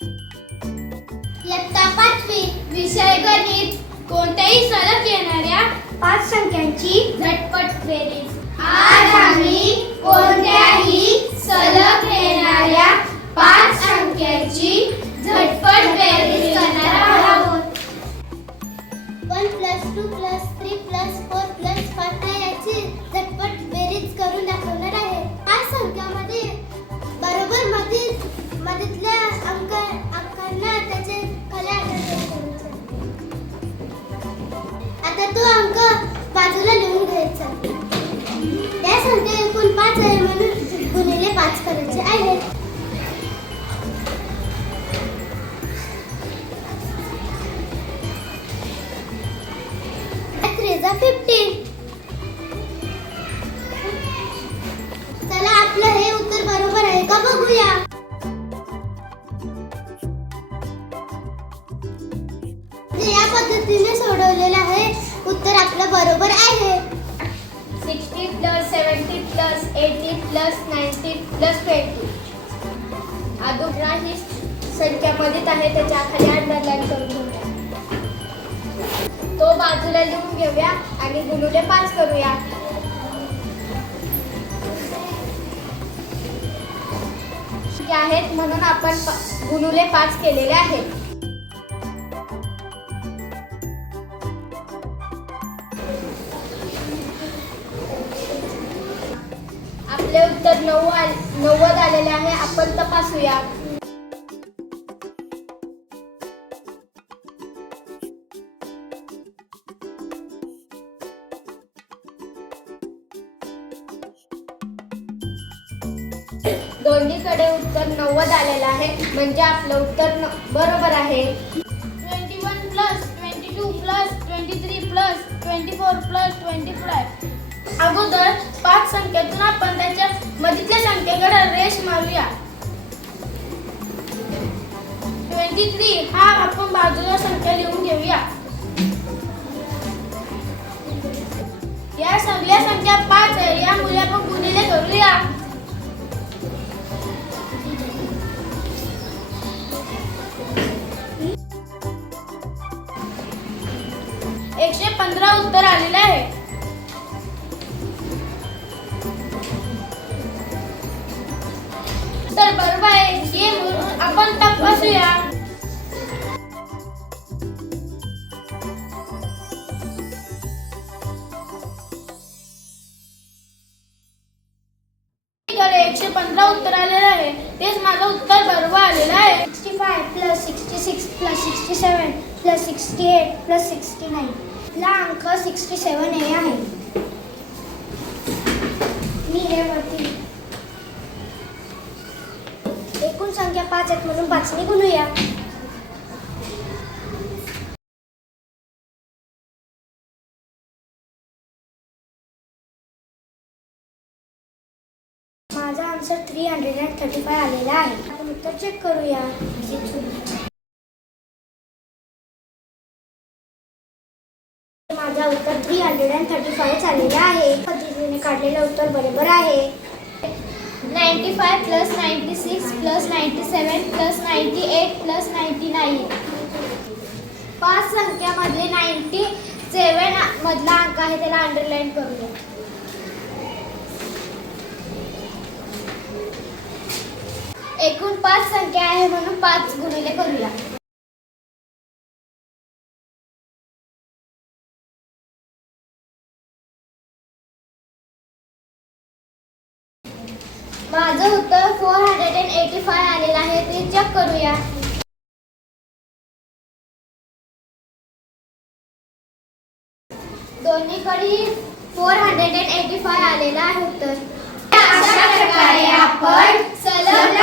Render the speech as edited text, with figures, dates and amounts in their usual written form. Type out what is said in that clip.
इयत्ता 5वी विषय गणित. कोणत्याही सलग येणाऱ्या 5 संख्यांची झटपट बेरीज. आज आम्ही कोणत्याही सलग येणाऱ्या 5 संख्यांची झटपट बेरीज करणार आहोत. 1 + 2 + 3 + 4 + 5 याची झटपट बेरीज करून दाखवणार आहे. 5 संख्यांमध्ये बरोबर मधीतल्या अंकांना त्याचे खाली करायचे. आता तो अंक बाजूला लिहून घ्यायचा. या संख्या एकूण 5 आहे म्हणून गुणिले 5 करायचे आहे. त्रिजा 15. चला आपलं हे उत्तर बरोबर आहे का बघूया. या पद्धतीने सोडवलेलं आहे. उत्तर आपलं बरोबर आहे. 60 + 70 + 80 + 90 + 20. अगोदर ही संख्या मधीत आहे त्याच्या खाली अंडरलाईन करून घेऊया. तो बाजूला लिहून घेऊया आणि गुणिले 5 करूया. आहेत म्हणून आपण गुणिले 5 केलेले आहे. आपले उत्तर 90 आलेले आहे. आपण तपासूया. दोन्हीकडे उत्तर 90 आलेलं आहे म्हणजे आपलं उत्तर बरोबर आहे. 21 + 22 + 23 + 24 + 25. अगोदर 5 संख्येतून आपण त्याच्या मधीतल्या संख्येकडे रेष मारूया. 23 हा आपण बाजूला संख्या लिहून घेऊया. या सगळ्या संख्या 5 आहे यामुळे आपण गुणिले करूया. 115 उत्तर आलेले आहे. तर बरोबर आहे हे आपण तपासूया. इकडे 115 उत्तर आलेलं आहे. तेच माझं उत्तर बरोबर आलेलं आहे. 65 + 66 + 67 + 68 + 69. ला अंक 67 हे आहे. मी हे वरती एकूण संख्या 5 आहेत म्हणून 5 ने गुणूया. माझा आन्सर 335 आलेला आहे. आपण उत्तर चेक करूया. माझा उत्तर 335 आलेला आहे. पद्धतीने काढलेलं उत्तर बरोबर आहे. 95 + 96 + 97 + 98 + 99. 5 संख्यामध्ये 97 मधला अंक आहे त्याला अंडरलाईन करूया. एकूण 5 संख्या आहे म्हणून 5 गुणिले करूया. माझं उत्तर 485 आलेलं आहे. ते चेक करूया. दोन्हीकडे 485 आलेलं आहे उत्तर. अशा प्रकारे आपण सलग